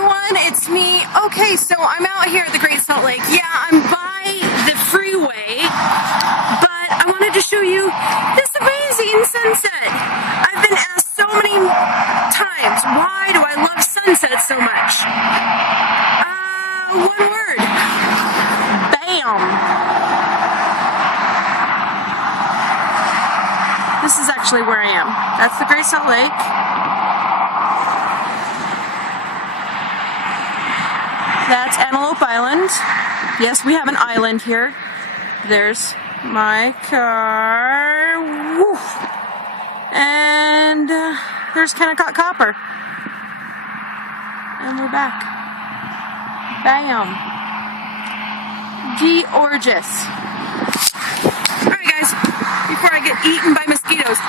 everyone, it's me. Okay, so I'm out here at the Great Salt Lake. Yeah, I'm by the freeway, but I wanted to show you this amazing sunset. I've been asked so many times, why do I love sunsets so much? One word. Bam! This is actually where I am. That's the Great Salt Lake. That's Antelope Island. Yes, we have an island here. There's my car. Woo. And there's Kennecott Copper. And we're back. Bam. Gorgeous. Alright guys, before I get eaten by mosquitoes,